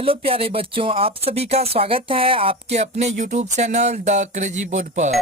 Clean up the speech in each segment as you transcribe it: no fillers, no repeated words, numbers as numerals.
Hello प्यारे बच्चों, आप सभी का स्वागत है आपके अपने YouTube channel the crazy board पर।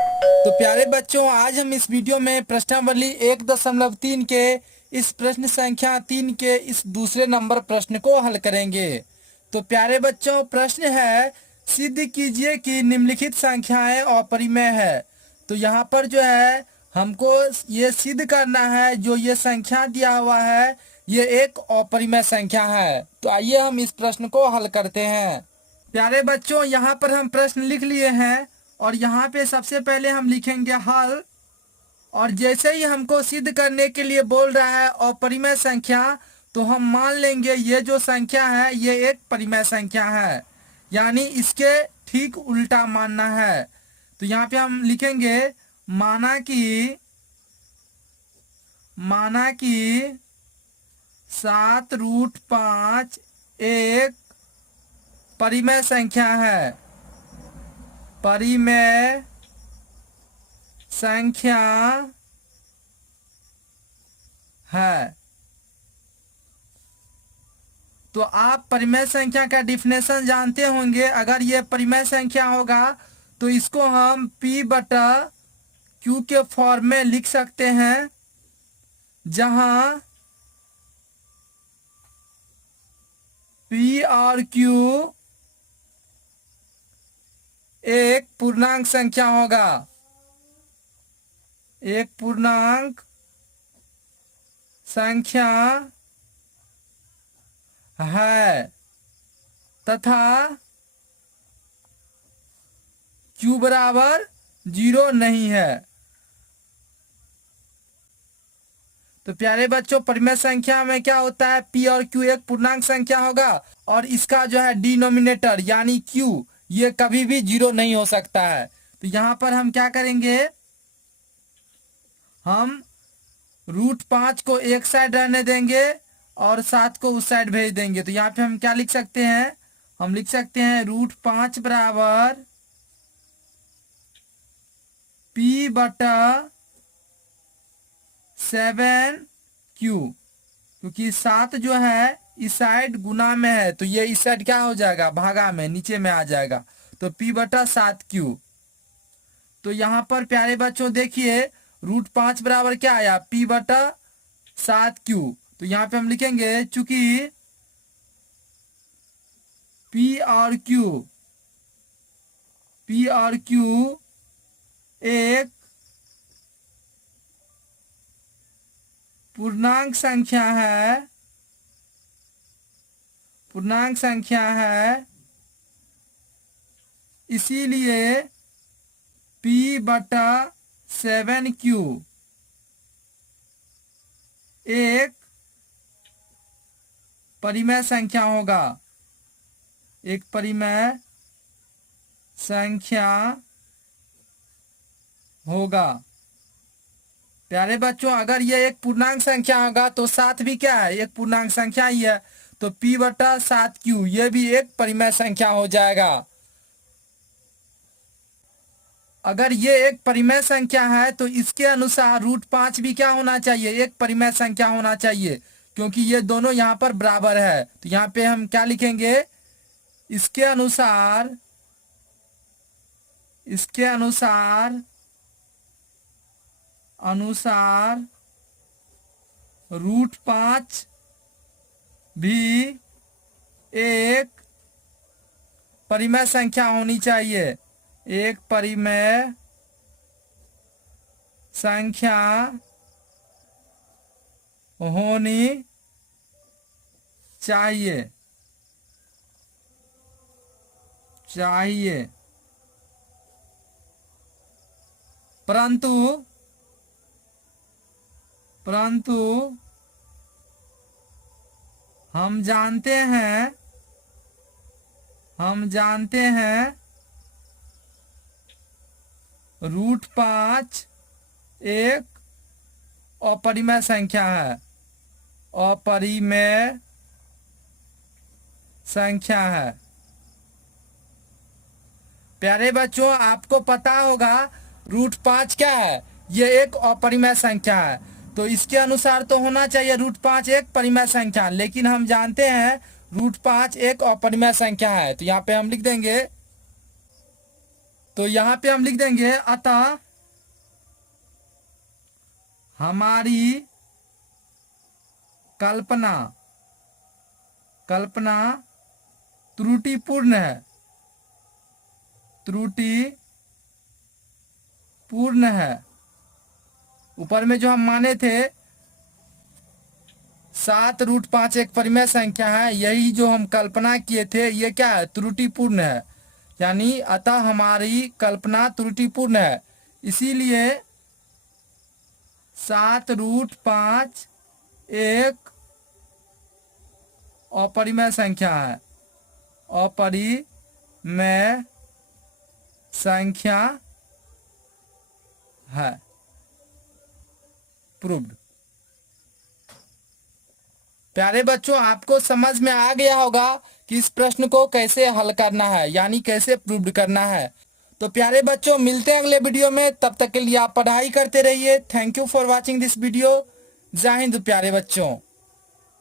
तो प्यारे बच्चों, आज हम इस वीडियो में प्रश्नावली 1.3 के इस प्रश्न संख्या 3 के इस दूसरे नंबर प्रश्न को हल करेंगे। तो प्यारे बच्चों, प्रश्न है सिद्ध कीजिए कि निम्नलिखित संख्याएं अपरिमेय है। तो यहाँ पर जो है हमको ये सिद्ध करना है, जो ये संख्या दिया हुआ है ये एक अपरिमेय संख्या है। तो आइए हम इस प्रश्न को हल करते हैं। प्यारे बच्चों, यहाँ पर हम प्रश्न लिख लिए हैं और यहाँ पे सबसे पहले हम लिखेंगे हल। और जैसे ही हमको सिद्ध करने के लिए बोल रहा है अपरिमेय संख्या, तो हम मान लेंगे ये जो संख्या है ये एक परिमेय संख्या है, यानी इसके ठीक उल्टा मानना है। तो यहाँ पे हम लिखेंगे माना कि 7√5 एक परिमेय संख्या है। परिमेय संख्या है। तो आप परिमेय संख्या का डिफिनेशन जानते होंगे। अगर ये परिमेय संख्या होगा तो इसको हम P/Q के फॉर्म में लिख सकते हैं, जहां P और Q एक पूर्णांक संख्या होगा, एक पूर्णांक संख्या है तथा Q बराबर 0 नहीं है। तो प्यारे बच्चों, परिमेय संख्या में क्या होता है, P और Q एक पूर्णांक संख्या होगा और इसका जो है डिनोमिनेटर यानी Q ये कभी भी 0 नहीं हो सकता है। तो यहाँ पर हम क्या करेंगे, हम √5 को एक साइड रहने देंगे और 7 को उस साइड भेज देंगे। तो यहाँ पे हम क्या लिख सकते हैं, हम लिख सकते हैं √5 बराबर P/7Q, क्योंकि 7 जो है इस साइड गुना में है तो ये इस साइड क्या हो जाएगा, भागा में नीचे में आ जाएगा। तो P/7Q। तो यहाँ पर प्यारे बच्चों देखिए √5 बराबर क्या आया, P/7Q। तो यहाँ पे हम लिखेंगे चूंकि P और Q एक पूर्णांक संख्या है, इसीलिए P/7Q एक परिमेय संख्या होगा, एक परिमेय संख्या होगा। प्यारे बच्चों, अगर ये एक पूर्णांक संख्या होगा तो 7 भी क्या है, एक पूर्णांक संख्या ही है। तो P/7Q ये भी एक परिमेय संख्या हो जाएगा। अगर ये एक परिमेय संख्या है तो इसके अनुसार √5 भी क्या होना चाहिए, एक परिमेय संख्या होना चाहिए, क्योंकि ये दोनों यहाँ पर बराबर है। तो यहाँ पे हम क्या लिखेंगे, इसके अनुसार √5 भी एक परिमेय संख्या होनी चाहिए, एक परिमेय संख्या होनी चाहिए। परंतु हम जानते हैं √5 एक अपरिमेय संख्या है, अपरिमेय संख्या है। प्यारे बच्चों, आपको पता होगा √5 क्या है, ये एक अपरिमेय संख्या है। तो इसके अनुसार तो होना चाहिए √5 एक परिमेय संख्या, लेकिन हम जानते हैं √5 एक अपरिमेय संख्या है। तो यहाँ पे हम लिख देंगे, अतः हमारी कल्पना त्रुटिपूर्ण है। ऊपर में जो हम माने थे 7√5 एक परिमेय संख्या है, यही जो हम कल्पना किए थे ये क्या है, त्रुटिपूर्ण है। यानी अतः हमारी कल्पना त्रुटिपूर्ण है, इसीलिए 7√5 एक अपरिमेय संख्या है, अपरिमेय संख्या है। प्रूव्ड। प्यारे बच्चों, आपको समझ में आ गया होगा कि इस प्रश्न को कैसे हल करना है, यानी कैसे प्रूव्ड करना है। तो प्यारे बच्चों, मिलते हैं अगले वीडियो में। तब तक के लिए आप पढ़ाई करते रहिए। Thank you for watching this video. जय हिंद प्यारे बच्चों।